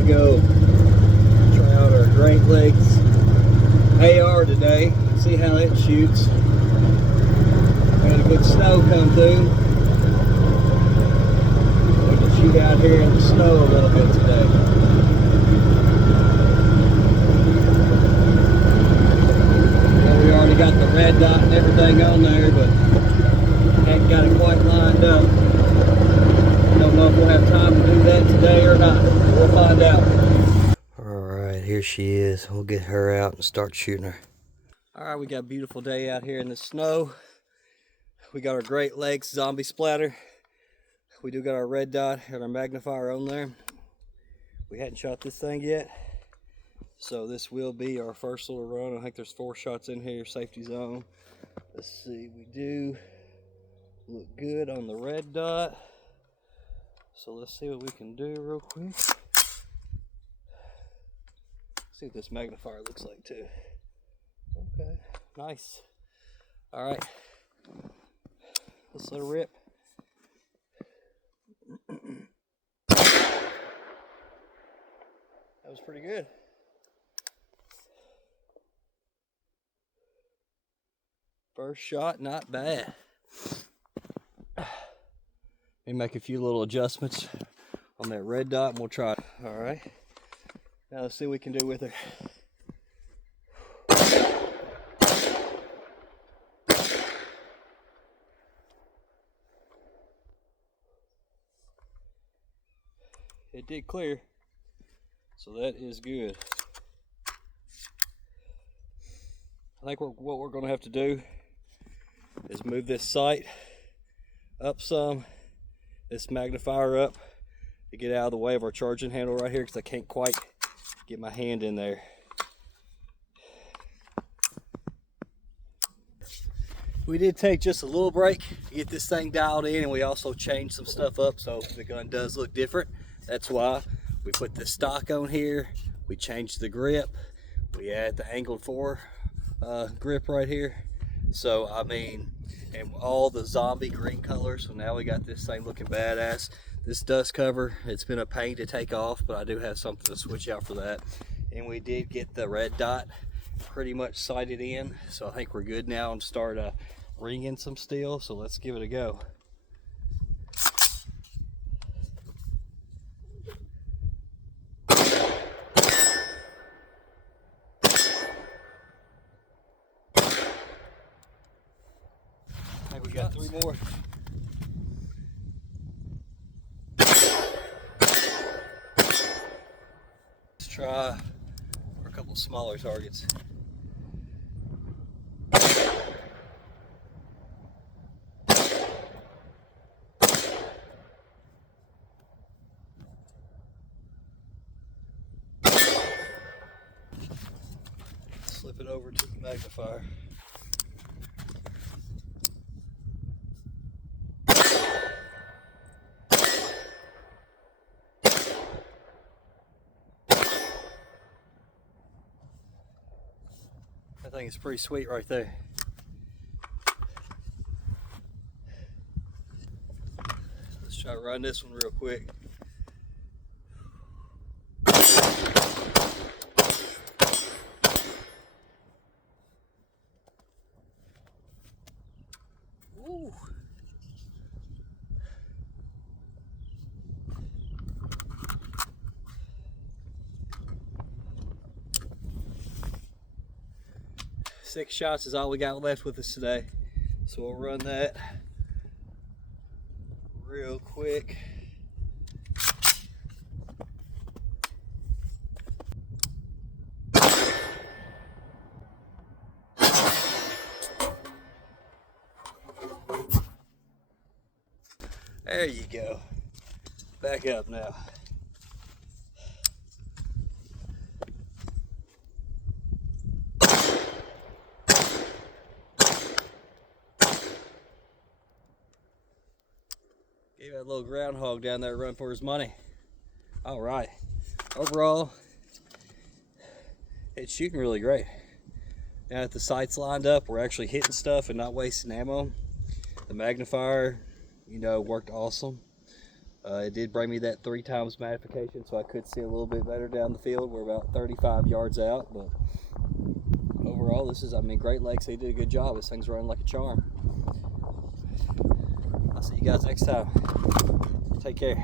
to go try out our Great Lakes AR today, see how it shoots. Had a good snow come through. We can shoot out here in the snow a little bit today. Well, we already got the red dot and everything on there, but hadn't got it quite lined up. Don't know if we'll have time to do that today or not. We'll find out. Alright, here she is. We'll get her out and start shooting her. Alright, we got a beautiful day out here in the snow. We got our Great Lakes zombie splatter. We do got our red dot and our magnifier on there. We hadn't shot this thing yet, so this will be our first little run. I think there's 4 shots in here, safety zone. Let's see, we do look good on the red dot. So let's see what we can do real quick. See what this magnifier looks like too. Okay, nice. All right, let's let her rip. That was pretty good. First shot, not bad. Let me make a few little adjustments on that red dot and we'll try it. All right, now let's see what we can do with her. It did clear, so that is good. I think what we're going to have to do is move this sight up some, this magnifier up, to get out of the way of our charging handle right here, because I can't quite get my hand in there. We did take just a little break to get this thing dialed in, and we also changed some stuff up so the gun does look different. That's why we put the stock on here, we changed the grip, we add the angled 4 grip right here. So I mean, and all the zombie green colors, so now we got this thing looking badass. This dust cover, it's been a pain to take off, but I do have something to switch out for that. And we did get the red dot pretty much sighted in, so I think we're good now and start ringing some steel. So let's give it a go. I think we got 3 more. Let's try for a couple smaller targets. Slip it over to the magnifier. That thing is pretty sweet right there. Let's try to run this one real quick. Ooh. Six shots is all we got left with us today, so we'll run that real quick. There you go. Back up now. Gave that little groundhog down there a run for his money. All right. Overall, it's shooting really great. Now that the sight's lined up, we're actually hitting stuff and not wasting ammo. The magnifier, you know, worked awesome. It did bring me that 3 times magnification, so I could see a little bit better down the field. We're about 35 yards out, but overall, this is, I mean, Great Lakes, they did a good job. This thing's running like a charm. I'll see you guys next time. Take care.